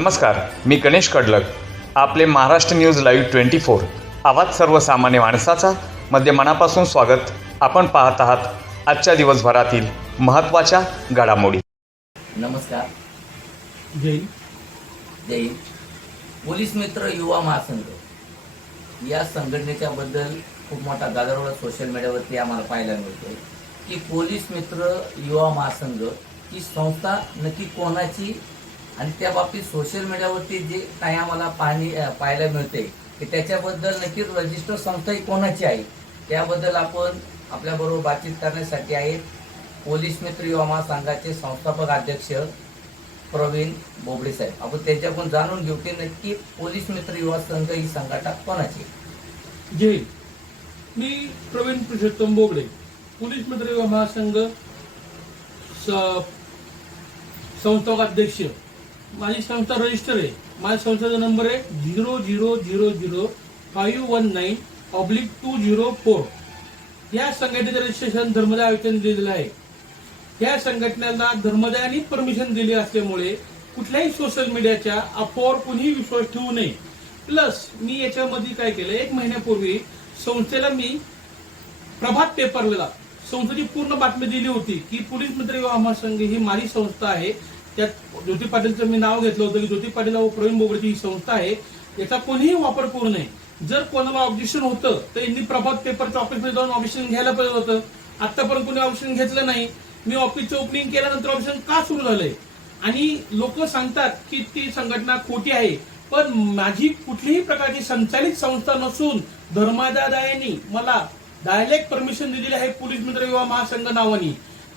नमस्कार मी गणेश कडलक आपले Maharashtra news live twenty four. आवाज सर्वसामान्य माणसाचा मध्ये मनापासून स्वागत. आपण पाहत आहात आजच्या दिवसभरातील महत्त्वाच्या घडामोडी. नमस्कार. जय जय. पोलीस मित्र युवा महासंघ. या संघटनेच्या बद्दल खूप मोठा गाजरवाडा सोशल मीडियावरती आम्हाला पाहायला मिळतोय की पोलीस मित्र युवा महासंघ ही संस्था नक्की कोणाची आणि त्या बाबतीत सोशल मीडियावरती जे काही आम्हाला पाहणी पाहायला मिळते की त्याच्याबद्दल नक्कीच रजिस्टर संस्था ही कोणाची आहे त्याबद्दल आपण आपल्याबरोबर बातचीत करण्यासाठी आहेत. पोलीस मित्र युवा महासंघाचे संस्थापक अध्यक्ष प्रवीण बोबडे साहेब. आपण त्यांच्याकडून जाणून घेऊ की नक्की पोलीस मित्र युवा संघ ही संघटना कोणाची जय मी प्रवीण पुरुषोत्तम बोबडे पोलीस मित्र युवा महासंघ संस्थापक अध्यक्ष. माझी संस्था रजिस्टर आहे. माझ्या संस्थेचा नंबर आहे zero zero zero zero five one nine oblique two zero four. या संघटनेचं रजिस्ट्रेशन धर्मदाय आयोजन दिलेलं आहे. या संघटनेला धर्मदायाने परमिशन दिली असल्यामुळे कुठल्याही सोशल मीडियाच्या अफवावर कुणीही विश्वास ठेवू नये. प्लस मी याच्यामध्ये काय केलं एक महिन्यापूर्वी संस्थेला मी प्रभात पेपरला संस्थेची पूर्ण बातमी दिली होती की पोलीस मित्र युवा महासंघ ही माझी संस्था आहे. त्यात ज्योती पाटीलचं मी नाव घेतलं होतं. की ज्योती पाटील व प्रवीण बोबडेची ही संस्था आहे. याचा कोणीही वापर करू नये. जर कोणाला ऑब्जेक्शन होतं तर यांनी प्रभात पेपरच्या ऑफिसमध्ये जाऊन ऑब्जेक्शन घ्यायला पाहिजे होतं. आतापर्यंत कोणी ऑप्शन घेतलं नाही. मी ऑफिसचं ओपनिंग केल्यानंतर ऑप्शन का सुरू झालंय? आणि लोक सांगतात की ती संघटना खोटी आहे. पण माझी कुठलीही प्रकारची संचालित संस्था नसून धर्मादायांनी मला डायरेक्ट परमिशन दिलेली आहे पोलीस मित्र युवा महासंघ नावानी.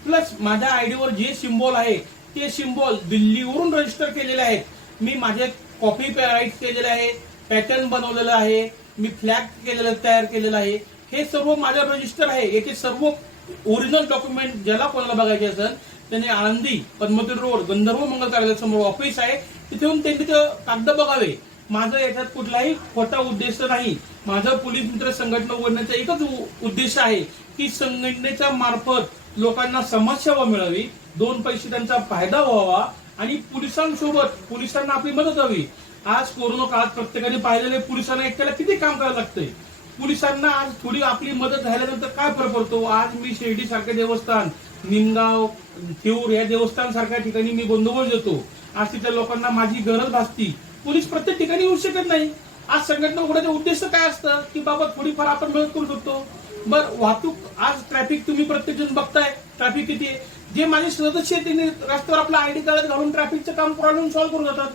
प्लस माझ्या आयडीवर जे सिम्बॉल आहे ते सिम्बॉल दिल्लीवरून रजिस्टर केलेले आहेत. मी माझे कॉपी राईट केलेले आहे पॅटर्न बनवलेलं आहे मी फ्लॅग केलेलं तयार केलेलं आहे. हे सर्व माझं रजिस्टर आहे. याचे सर्व ओरिजिनल डॉक्युमेंट ज्याला कोणाला बघायचे असेल त्याने आळंदी पद्मतीर रोड गंधर्व मंगल कार्यालयासमोर ऑफिस आहे. तिथे येऊन त्यांनी ते कागद बघावे. माझं याच्यात कुठलाही खोटा उद्देश नाही. माझं पोलीस मित्र संघटना उघडण्याचा एकच उ- उद्देश आहे की संघटनेच्या मार्फत लोकांना समाजसेवा मिळावी. दोन पैसे त्यांचा फायदा व्हावा आणि पोलिसांसोबत पोलिसांना आपली मदत हवी. आज कोरोना काळात प्रत्येकाने पाहिलेले पोलिसांना एकट्याला किती काम करायला लागतंय? पोलिसांना आज थोडी आपली मदत झाल्यानंतर काय फरक पडतो? आज मी शिर्डी सारखे देवस्थान निमगाव थेऊर या देवस्थान सारख्या ठिकाणी मी बंदोबस्त देतो. आज तिथल्या लोकांना माझी गरज भासती. पोलीस प्रत्येक ठिकाणी येऊ शकत नाही. आज संघटना उघडायचं उद्देश काय असतं? की बाबा थोडीफार आपण मदत करू शकतो. बर वाहतूक आज ट्रॅफिक तुम्ही प्रत्येक जण बघताय. ट्रॅफिक किती आहे? जे माझे सदस्य त्यांनी रस्त्यावर आपला आयडी कार्ड घालून ट्रॅफिकचं काम प्रॉब्लेम सॉल्व्ह करून जातात.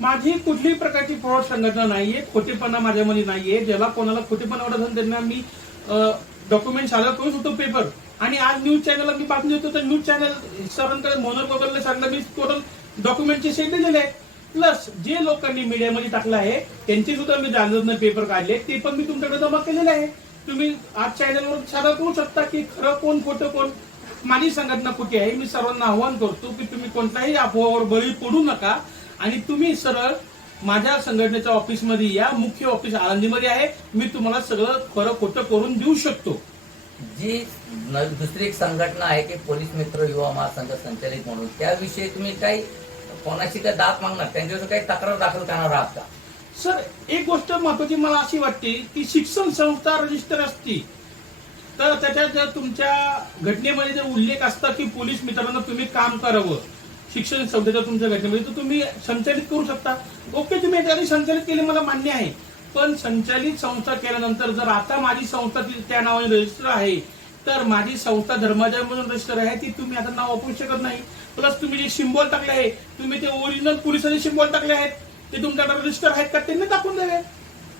माझी कुठलीही प्रकारची फ्रॉड संघटना नाहीये खोटेपणा माझ्यामध्ये नाहीये. ज्याला कोणाला खोटेपणा वाटत असेल त्यांना मी डॉक्युमेंट सादर करू शकतो पेपर आणि आज न्यूज चॅनलला मी बातमी देतो तर न्यूज चॅनल सरांकडे मोनर गोगलला सांगितलं मी टोटल डॉक्युमेंटचे सेट दिलेले आहेत. प्लस जे लोकांनी मीडियामध्ये टाकलं आहे त्यांचे सुद्धा मी जाणत पेपर काढले ते पण मी तुमच्याकडे जमा केलेले आहे. तुम्ही आज चॅनलवर सादर करू शकता की खरं कोण खोटं कोण? माझी संघटना कुठे आहे. मी सर्वांना आव्हान करतो की तुम्ही कोणत्याही अफवावर बळी पडू नका आणि तुम्ही सरळ माझ्या संघटनेच्या ऑफिसमध्ये या. मुख्य ऑफिस आळंदीमध्ये आहे. मी तुम्हाला सगळं खरं खोटं करून देऊ शकतो. जी दुसरी एक संघटना आहे की पोलीस मित्र युवा महासंघ संचालित म्हणून. त्याविषयी तुम्ही काही कोणाची काही दात मागणार. त्यांच्यावर काही तक्रार दाखल करणार आहात का? सर एक गोष्ट महत्वाची मला अशी वाटते की शिक्षण संस्था रजिस्टर असती. तर त्याच्यात जर तुमच्या घटनेमध्ये जर उल्लेख असता की पोलीस मित्रांनो तुम्ही काम करावं. शिक्षण संस्थेच्या तुमच्या घटनेमध्ये तर तुम्ही संचालित करू शकता. ओके तुम्ही याच्या संचालित केले मला मान्य आहे. पण संचालित संस्था केल्यानंतर जर आता माझी संस्था त्या नावाने रजिस्टर आहे तर माझी संस्था धर्माजय म्हणून रजिस्टर आहे ती तुम्ही आता नाव वापरू शकत नाही. प्लस तुम्ही जे सिम्बॉल टाकले आहे तुम्ही ते ओरिजिनल पोलिसांचे सिम्बॉल टाकले आहेत ते तुमच्याकडे रजिस्टर आहेत का? त्यांनी टाकून द्यावे.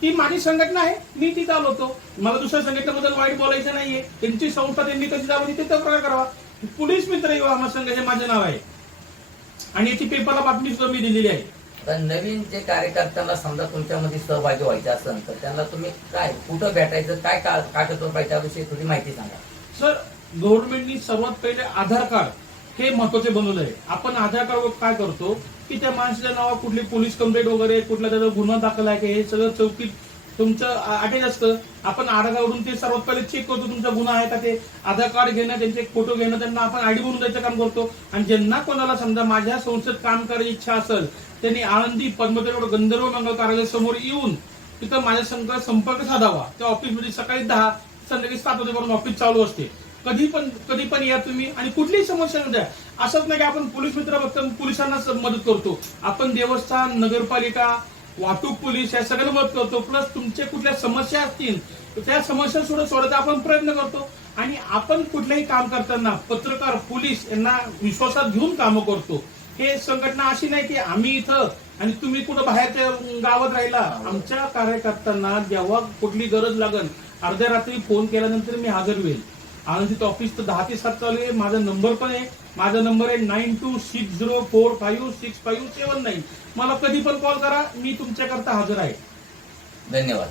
ती माझी संघटना आहे मी ती चालवतो. मला दुसऱ्या संघटनेबद्दल वाईट बोलायचं नाहीये. त्यांची संस्था त्यांनी कशी चालवली ते तक्रार करावा. पोलीस मित्र युवा हे माझे नाव आहे. आणि याची पेपरला बातमी सुद्धा मी दिलेली आहे. तर नवीन जे कार्यकर्त्यांना समजा तुमच्यामध्ये सहभागी व्हायचे असेल तर त्यांना तुम्ही काय कुठं भेटायचं काय कागदपत्र पाहिजे त्याविषयी थोडी माहिती सांगा. सर गव्हर्नमेंटनी सर्वात पहिले आधार कार्ड हे महत्त्वाचे बनवलं आहे. आपण आधार कार्ड काय करतो की त्या माणसाच्या नावावर कुठली पोलीस कंप्लेंट वगैरे कुठला त्याचा गुन्हा दाखल आहे का हे सगळं चौकीत तुमचं अटॅच असतं. आपण आधारकार्डवरून ते सर्वात पहिले चेक करतो तुमचा गुन्हा आहे का ते. आधार कार्ड घेणं त्यांचे फोटो घेणं त्यांना आपण आयडी बनवून द्यायचं काम करतो. आणि ज्यांना कोणाला समजा माझ्या संस्थेत काम करायची इच्छा असेल त्यांनी आळंदी पद्मतेरोड गंधर्व मंगल कार्यालय समोर येऊन तिथं माझ्या संघ संपर्क साधावा. त्या ऑफिसमध्ये सकाळी दहा संध्याकाळी सात वाजेपर्यंत ऑफिस चालू असते. कधी पण कधी पण या तुम्ही आणि कुठलीही समस्या द्या असंच नाही की आपण पोलीस मित्र फक्त पोलिसांना मदत करतो. आपण देवस्थान नगरपालिका वाहतूक पोलीस या सगळ्यांना मदत करतो. प्लस तुमच्या कुठल्या समस्या असतील तर त्या समस्या सोडत सोडत आपण प्रयत्न करतो. आणि आपण कुठलंही काम करताना पत्रकार पोलीस यांना विश्वासात घेऊन कामं करतो. हे संघटना अशी नाही की आम्ही इथं आणि तुम्ही कुठं बाहेरच्या गावात राहिला. आमच्या कार्यकर्त्यांना जेव्हा कुठली गरज लागल अर्ध्या रात्री फोन केल्यानंतर मी हजर होईल. आनंदित ऑफिस तर दहा ते सात चालू आहे. माझा नंबर पण आहे. माझा नंबर आहे nine two six zero four five six five seven nine मला कधी पण कॉल करा. मी तुमच्याकरता हजर आहे. धन्यवाद.